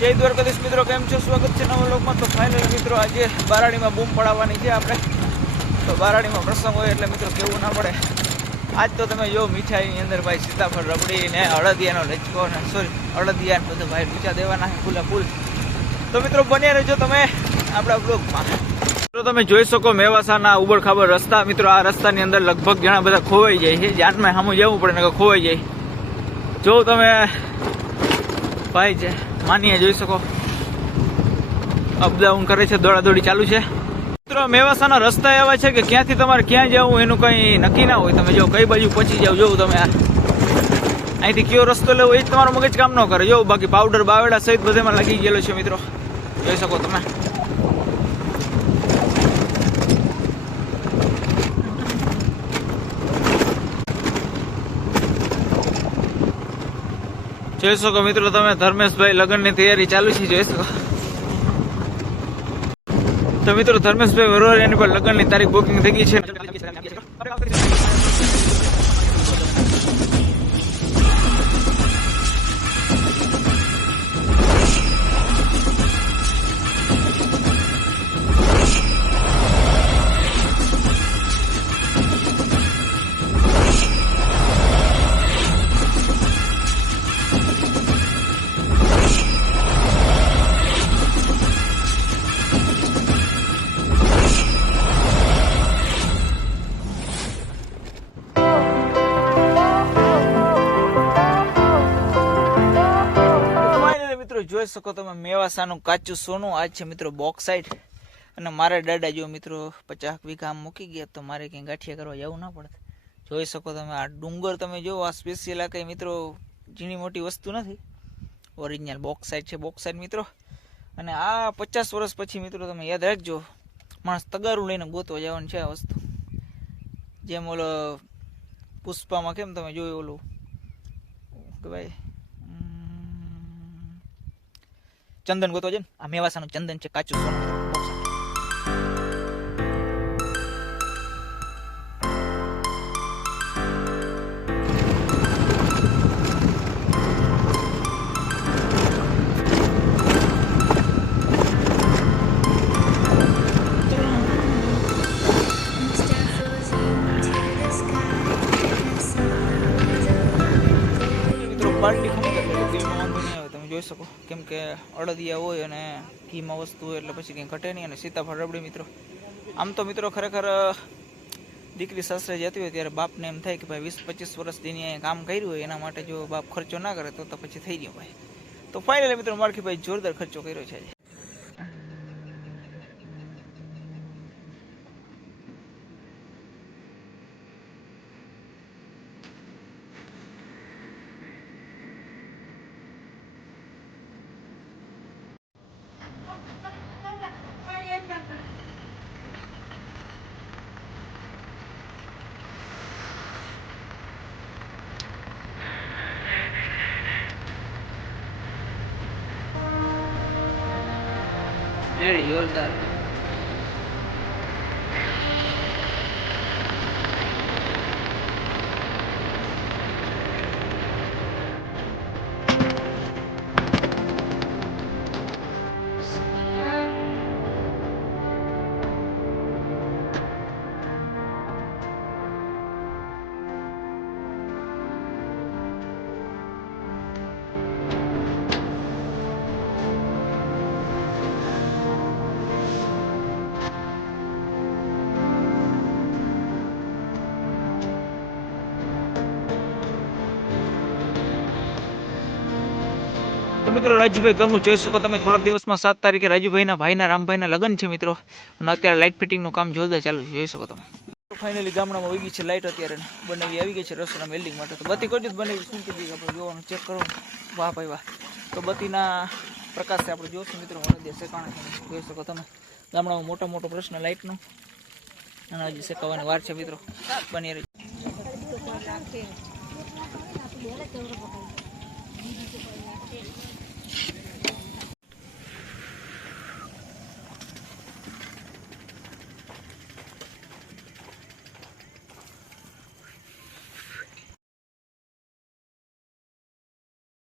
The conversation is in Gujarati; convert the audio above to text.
જય દ્વારકાધીશ મિત્રો, કેમ છો? સ્વાગત છે નવા લોકમાં. તો ફાઇનલી મિત્રો આજે બારાડીમાં બૂમ પડાવવાની છે આપણે. તો બારાડીમાં પ્રસંગ હોય એટલે મિત્રો કેવું ના પડે. આજ તો તમે જો મીઠાઈની અંદર ભાઈ સીતાફળ, રબડી ને અડદિયાનો લચકો ને અડદિયા ને બધું ભાઈ ઊંચા દેવાના છે ફૂલા ફૂલ. તો મિત્રો બન્યા રહેજો તમે આપણા બ્લોગમાં. તો તમે જોઈ શકો મેવાસાના ઉબડખાબડ રસ્તા. મિત્રો આ રસ્તાની અંદર લગભગ ઘણા બધા ખોવાઈ જાય છે. જાનમાં સામું જવું પડે ને ખોવાઈ જાય. જો તમે ભાઈ છે માનીએ જોઈ શકો અપડાઉન કરે છે, દોડાદોડી ચાલુ છે. મિત્રો મેવાસાના રસ્તા એવા છે કે ક્યાંથી તમારે ક્યાં જવું એનું કંઈ નક્કી ના હોય. તમે જો કઈ બાજુ પહોંચી જાવ, જોવું તમે અહીંથી કયો રસ્તો લેવો એ જ તમારો મગજ કામ ન કરે. જો બાકી પાવડર બાવેડા સહિત બધેમાં લાગી ગયેલો છે મિત્રો, જોઈ શકો તમે. જોઈ શકો મિત્રો તમે ધર્મેશભાઈ લગ્નની તૈયારી ચાલુ છે, જોઈ શકો. તો મિત્રો ધર્મેશભાઈ વરવારિયાની પર લગ્નની તારીખ બુકિંગ થઈ ગઈ છે. જોઈ શકો તમે મેવાસાનું કાચું સોનું. આજ છે મિત્રો બોક્સાઇટ. અને મારે દાદા જો મિત્રો 50 વીઘા આમ મૂકી ગયા તો મારે ક્યાંય ગાંઠિયા કરવા જવું ના પડે. જોઈ શકો તમે આ ડુંગર તમે જો આ સ્પેશિયલ આ કંઈ મિત્રો ઝીણી મોટી વસ્તુ નથી, ઓરિજિનલ બોક્સાઇટ છે. બોક્સાઇટ મિત્રો અને આ 50 વર્ષ પછી મિત્રો તમે યાદ રાખજો માણસ તગારું લઈને ગોતવા જવાનું છે આ વસ્તુ. જેમ ઓલો પુષ્પામાં કેમ તમે જોયું ઓલું કે ભાઈ ચંદન ગોતો છે ને, આ મેવાસાનું ચંદન છે, કાચું સોનું. પાર્ટી તમે જોઈ શકો કેમ કે અડદિયા હોય અને ઘીમાં વસ્તુ હોય એટલે પછી કંઈ ઘટે નહીં. અને સીતાફળ રબડી મિત્રો આમ તો મિત્રો ખરેખર દીકરી સાસરે જતી હોય ત્યારે બાપને એમ થાય કે ભાઈ 20-25 વર્ષ જેની અહીંયા કામ કર્યું હોય એના માટે જો બાપ ખર્ચો ના કરે તો પછી થઈ ગયો ભાઈ. તો ફાઇનલી મિત્રો મારખીભાઈ જોરદાર ખર્ચો કર્યો છે આજે. જોરદાર મિત્રો રાજુભાઈ કહું જોઈ શકો તમે થોડાક દિવસમાં 7 તારીખે રાજુભાઈના ભાઈના રામભાઈના લગ્ન છે મિત્રો. અને અત્યારે લાઇટ ફિટિંગનું કામ જોરદાર ચાલુ છે, જોઈ શકો તમે. ફાઇનલી ગામડામાં વહી ગઈ છે લાઇટ. અત્યારે બનાવી આવી ગઈ છે રસોડા વેલ્ડિંગ માટે. તો બત્તી કરી બનાવી શું કીધી આપણે જોવાનું ચેક કરો. વાહ ભાઈ વાહ. તો બત્તીના પ્રકાશે આપણે જોશું મિત્રો શેકાણા જોઈ શકો તમે. ગામડામાં મોટો પ્રશ્ન લાઇટનો અને હજી શેકાવાની વાર છે મિત્રો. બની રહી